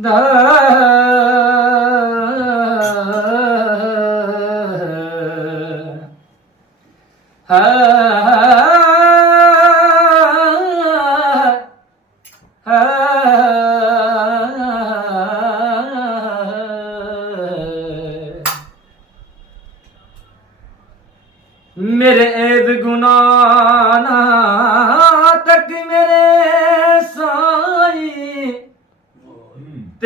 ਦਾ ਮੇਰੇ ਐਬ ਗੁਨਾਹ ਨਾ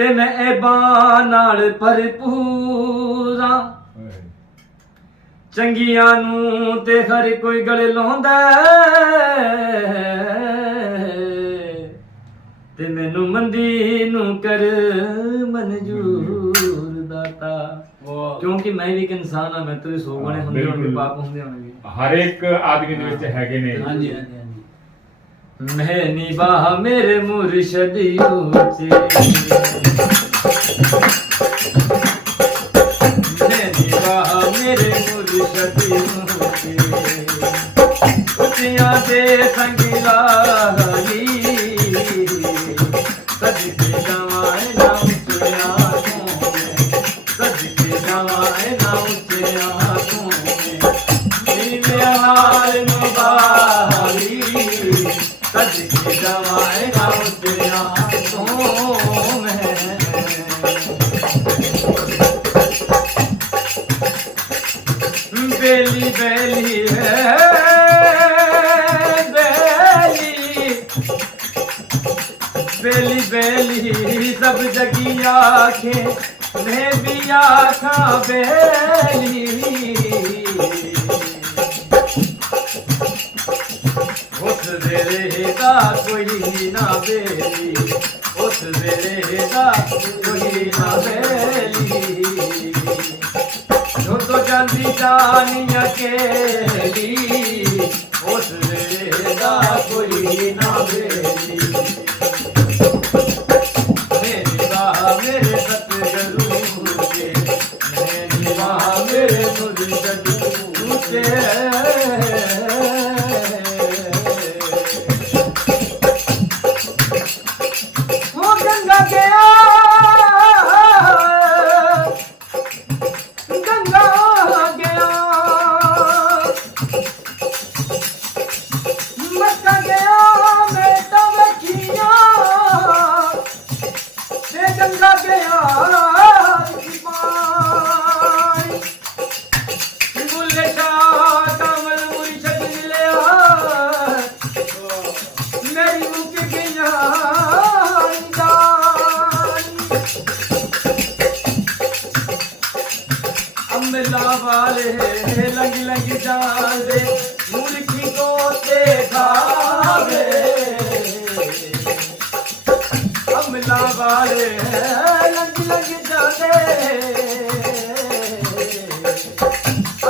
ਤੇ ਮੈਂ ਐਬਾਂ ਨਾਲ ਭਰਪੂਰਾ ਚੰਗੀਆਂ ਨੂੰ ਤੇ ਹਰ ਕੋਈ ਗਲੇ ਲਾਉਂਦਾ। ਤੇ ਮੈਨੂੰ ਮੰਦੀ ਨੂੰ ਕਰ ਮਨਜੂਰ ਦਾਤਾ। ਕਿਉਂਕਿ ਮੈਂ ਵੀ ਇੱਕ ਇਨਸਾਨ ਆ ਮੈਂ ਤੋਂ ਸੋ ਬਣੇ ਹੁੰਦੇ ਹੋਣਗੇ। ਪਾਪ ਹੁੰਦੇ ਹੋਣਗੇ। ਹਰ ਇੱਕ ਆਦਮੀ ਦੇ ਵਿੱਚ ਹੈਗੇ ਨੇ। ਹਾਂਜੀ ਹਾਂਜੀ ਹਾਂਜੀ। ਮੈਂ ਨਿਭਾ ਮੇਰੇ ਮੁਰਸ਼ਦ ਉੱਚੇ ਨੀਵੇਂ ਹਾਲ ਮੁਬਾਰੀ ਸਜਦੇ ਗਵਾਏ ਨਾ ਉੱਚਿਆਂ ਤੋਂ ਮੈਂ ਬੇਲੀ ਬੇਲੀ ਹੈ, ਬੇਲੀ ਬੇਲੀ ਬੇਲੀ ਸਭ ਜਗੀ ਆਖੇ, ਮੈਂ ਵੀ ਆਖਾਂ ਵੇਲੇ ਦਾ ਕੋਈ ਨਾ ਬੇਲੀ ਉਸ ਵੇਲੇ ਦਾ ਕੋਈ ਨਾ ਬੇਲੀ ਜੋ ਤੋ ਜਾਂਦੀ ਜਾਨੀ ਅਕੇਲੀ ਉਸ ਵੇਲੇ ਦਾ ਕੋਈ ਅਮਲਾ ਵਾਲੇ ਲੰਗ ਲੰਗ ਜਾਂਦੇ, ਮੁਰਖੀ ਕੋ ਤੇ ਖਾਵੇ। ਅਮਲਾ ਵਾਲੇ ਲੰਗ ਲੰਗ ਜਾਂਦੇ।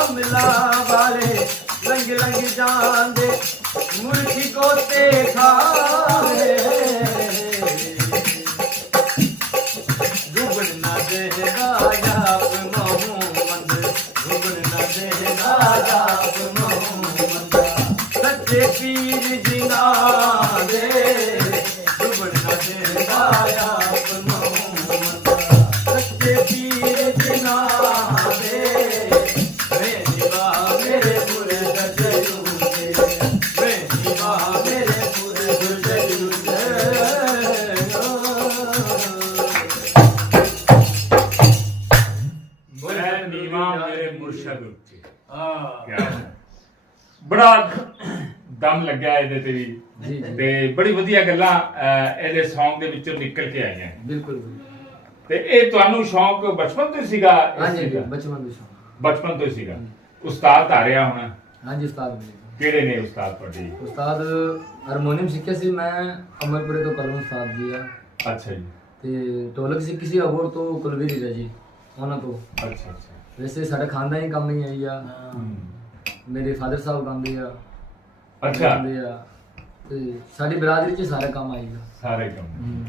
ਅਮਲਾ ਵਾਲੇ ਲੰਗ ਲੰਗ ਜਾਂਦੇ, ਮੁਰਖੀ ਕੋ ਤੇ ਖਾਵੇ। राजा जो मोहम्मद सच्चे पीर जी ਬੜਾ ਦਮ ਲੱਗਿਆ ਇਹਦੇ ਤੇ ਵੀ। ਜੀ। ਤੇ ਬੜੀ ਵਧੀਆ ਗੱਲਾਂ ਅਹ, ਇਹਦੇ Song ਦੇ ਵਿੱਚੋਂ ਨਿਕਲ ਕੇ ਆਈਆਂ। ਬਿਲਕੁਲ ਬਿਲਕੁਲ। ਤੇ ਇਹ ਤੁਹਾਨੂੰ ਸ਼ੌਂਕ ਬਚਪਨ ਤੋਂ ਹੀ ਸੀਗਾ ਇਸ ਹਾਂਜੀ ਚੀਜ਼ ਦਾ? ਬਚਪਨ ਦੇ ਸ਼ੌਕ। ਬਚਪਨ ਤੋਂ ਹੀ ਸੀਗਾ। ਉਸਤਾਦ ਧਾਰਿਆ ਹੋਣਾ। ਹਾਂਜੀ ਉਸਤਾਦ ਕਿਹੜੇ ਨੇ ਉਸਤਾਦ ਤੁਹਾਡੇ? ਉਸਤਾਦ ਹਾਰਮੋਨੀਅਮ ਸਿੱਖਿਆ ਸੀ ਮੈਂ ਅਮਰਪੁਰੇ ਤੋਂ ਕਲਮ ਉਸਤਾਦ ਜੀ ਆ ਅੱਛਾ ਜੀ। ਤੇ ਢੋਲਕ ਸਿੱਖੀ ਸੀ ਅਬੋਰ ਤੋਂ ਕੁਲਵੀਰ ਜੀ ਜੀ ਉਹਨਾਂ ਤੋਂ। ਅੱਛਾ ਅੱਛਾ। ਵੈਸੇ ਸਾਡਾ ਖਾਨਦਾਨੀ ਕੰਮ ਹੀ ਆਈ ਆ। ਹਮ। ਮੇਰੇ ਫਾਦਰ ਸਾਹਿਬ ਗਾਉਂਦੇ ਆ। ਅੱਛਾ। ਗਾਉਂਦੇ ਆ। ਤੇ ਸਾਡੀ ਬਰਾਦਰੀ 'ਚ ਸਾਰਾ ਕੰਮ ਆਈ ਆ। ਸਾਰੇ ਕੰਮ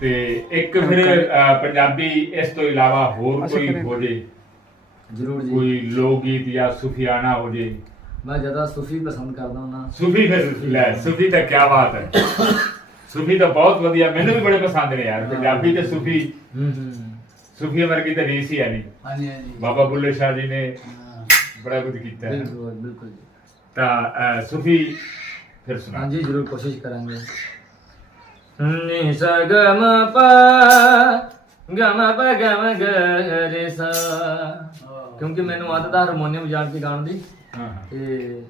ਤੇ ਇੱਕ ਫਿਰ ਪੰਜਾਬੀ ਇਸ ਤੋਂ ਇਲਾਵਾ ਹੋਰ ਕੋਈ ਹੋ ਜੇ ਜ਼ਰੂਰ ਜੀ। ਕੋਈ ਲੋਕ ਗੀਤ ਜਾਂ ਸੂਫੀਆਨਾ ਹੋ ਜੇ ਮੈਂ ਜ਼ਿਆਦਾ ਸੂਫੀ ਪਸੰਦ ਕਰਦਾ ਹਾਂ ਸੂਫੀ ਫਿਰ ਲੈ ਸੂਫੀ ਤਾਂ ਕੀ ਬਾਤ ਹੈ। ਸੂਫੀ ਤਾਂ ਬਹੁਤ ਵਧੀਆ ਮੈਨੂੰ ਵੀ ਬੜੇ ਪਸੰਦ ਨੇ ਯਾਰ। ਪੰਜਾਬੀ ਤੇ ਸੂਫੀ। ਹੂੰ ਹੂੰ। ਸੂਫੀ ਵਰਗੀ ਤਾਂ ਰੀਸ ਹੀ ਹੈ ਨਹੀਂ। ਹਾਂਜੀ ਹਾਂਜੀ। ਬਾਬਾ ਬੁੱਲੇ ਸ਼ਾਹ ਜੀ ਨੇ। ਬੜਾ ਕੁਝ ਕੀਤਾ ਹੈ। ਬਿਲਕੁਲ ਬਿਲਕੁਲ ਜੀ। ਤਾਂ ਸੂਫੀ ਫਿਰ ਸੁਣਾ। ਹਾਂਜੀ ਜ਼ਰੂਰ ਕੋਸ਼ਿਸ਼ ਕਰਾਂਗੇ। ਨੀ ਸ ਗ ਮ ਪ ਗ ਮ ਪ ਗ ਮ ਗ ਰੇ ਸਾ। ਕਿਉਂਕਿ ਮੈਨੂੰ ਆਦਤ ਆ ਹਾਰਮੋਨੀਅਮ ਵਜਾਉਣ ਦੀ ਗਾਉਣ ਦੀ। ਹਾਂ ਹਾਂ। ਤੇ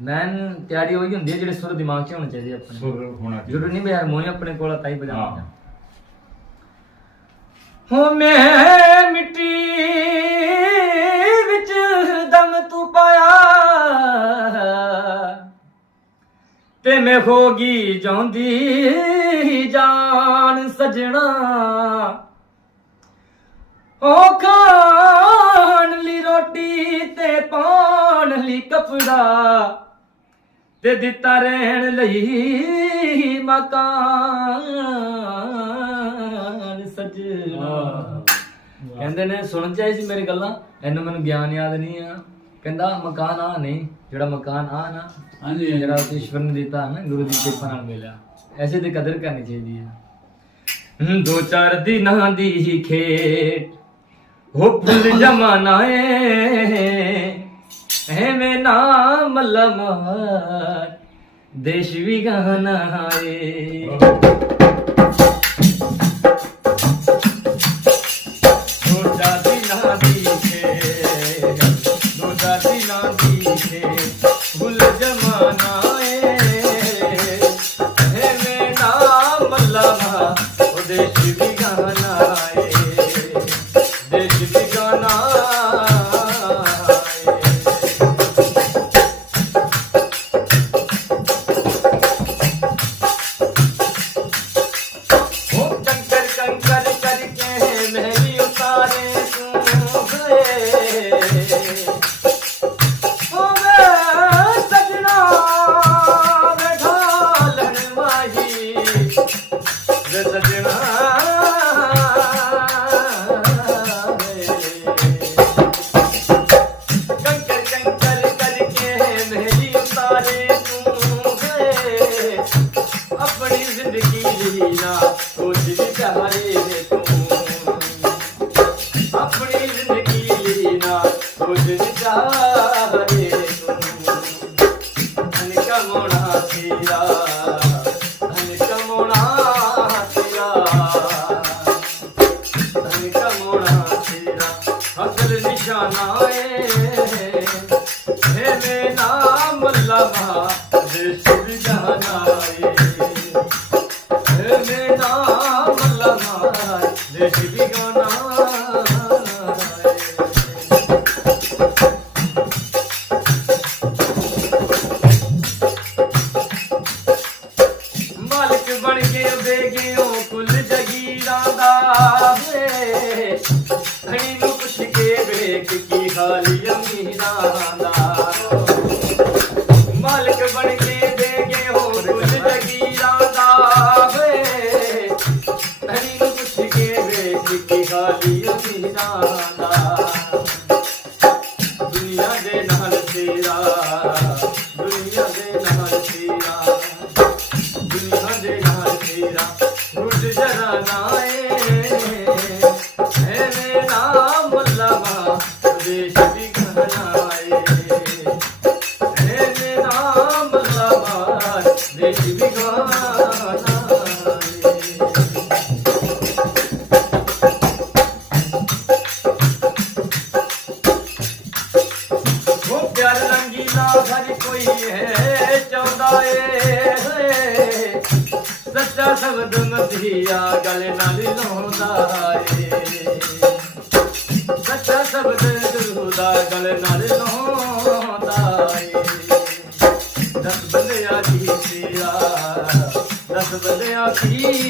ਮੈਂ ਤਿਆਰੀ ਹੋਈ ਹੁੰਦੀ ਹੈ ਜਿਹੜੇ ਸੁਰ ਦਿਮਾਗ 'ਚ ਹੋਣੇ ਚਾਹੀਦੇ ਆਪਣੇ। ਸੁਰ ਹੋਣਾ ਚਾਹੀਦਾ। ਜ਼ਰੂਰੀ ਨਹੀਂ ਵੀ ਹਾਰਮੋਨੀਅਮ ਆਪਣੇ ਕੋਲ ਆ ਤਾਂ ਹੀ ਵਜਾਉਣਾ ਹਾਂ। ਹੋ ਮੈਂ ਮਿੱਟੀ ਦਮ ਤੂੰ ਪਾਇਆ। ਤੇ ਮੈਂ ਹੋ ਗਈ ਜਾਂਦੀ ਜਾਨ ਸਜਣਾ। ਓ ਖਾਣ ਲਈ ਰੋਟੀ ਤੇ ਪਾਣ ਲਈ ਕਪੜਾ। ਤੇ ਦਿੱਤਾ ਰਹਿਣ ਲਈ ਮਕਾਨ ਸਜਣਾ। ਕਹਿੰਦੇ ਨੇ ਸੁਣ ਚਾਹੀ ਸੀ ਮੇਰੀ ਗੱਲਾਂ? ਇਹਨੂੰ ਮੈਨੂੰ ਗਿਆਨ ਯਾਦ ਨਹੀਂ ਆ। ਕਹਿੰਦਾ ਮਕਾਨ ਆ ਨਹੀਂ ਜਿਹੜਾ ਮਕਾਨ ਆ ਨਾ ਹਾਂਜੀ ਜਿਹੜਾ ਈਸ਼ਵਰ ਨੇ ਦਿੱਤਾ ਨਾ ਗੁਰੂ ਦੀ ਕਿਰਪਾ ਨਾਲ ਮਿਲਿਆ। ਐਸੇ ਦੀ ਕਦਰ ਕਰਨੀ ਚਾਹੀਦੀ ਹੈ ਦੋ ਚਾਰ ਦਿਨਾਂ ਦੀ ਹੀ ਖੇਡ ਹੋ ਫੁੱਲ ਜਮਾਨਾ ਏ। ਐਵੇਂ ਨਾਮ ਲਮਾਰ ਦੇਸ਼ ਵੀ ਗਾਣਾ ਏ। দিও না ನಾರಾಯಣ ਸ਼ਬਦ ਮਸੀਹਾ ਗਲ ਨਾਲ ਲਾਉਂਦਾ ਏ। ਸੱਚਾ ਸ਼ਬਦ ਗੁਰੂ ਦਾ ਗਲ ਨਾਲ ਲਾਉਂਦਾ ਏ। ਦਸ ਬੰਦਿਆਂ ਜੀਆ ਦਸ ਬੰਦਿਆਂ ਕੀ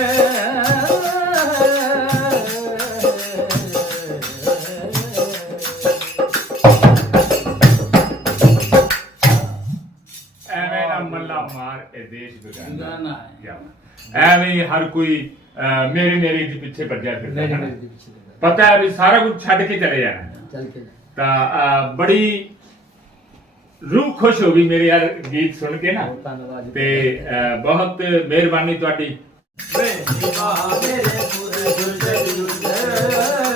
ਐਵੇਂ ਹੀ ਹਰ ਕੋਈ ਮੇਰੇ ਮੇਰੇ ਦੇ ਪਿੱਛੇ ਭੱਜਿਆ ਫਿਰਦਾ ਮੇਰੇ ਹੈ ਮੇਰੇ ਨਾ। ਦੇ ਪਿੱਛੇ ਲੱਗਾ। ਪਤਾ ਹੈ ਵੀ ਸਾਰਾ ਕੁਝ ਛੱਡ ਕੇ ਚਲੇ ਜਾਣਾ ਚੱਲ ਕੇ ਜਾ। ਤਾਂ ਅਹ, ਬੜੀ ਰੂਹ ਖੁਸ਼ ਹੋ ਗਈ ਮੇਰੇ ਯਾਰ ਗੀਤ ਸੁਣ ਕੇ ਨਾ ਬਹੁਤ ਧੰਨਵਾਦ ਜੀ। ਤੇ ਅਹ, ਬਹੁਤ ਮਿਹਰਬਾਨੀ ਤੁਹਾਡੀ ਵੇ ਸ਼ਿਵਾ ਮੇਰੇ ਪੁਰ ਗੁਰਜਰ ਗੁਰਜਰ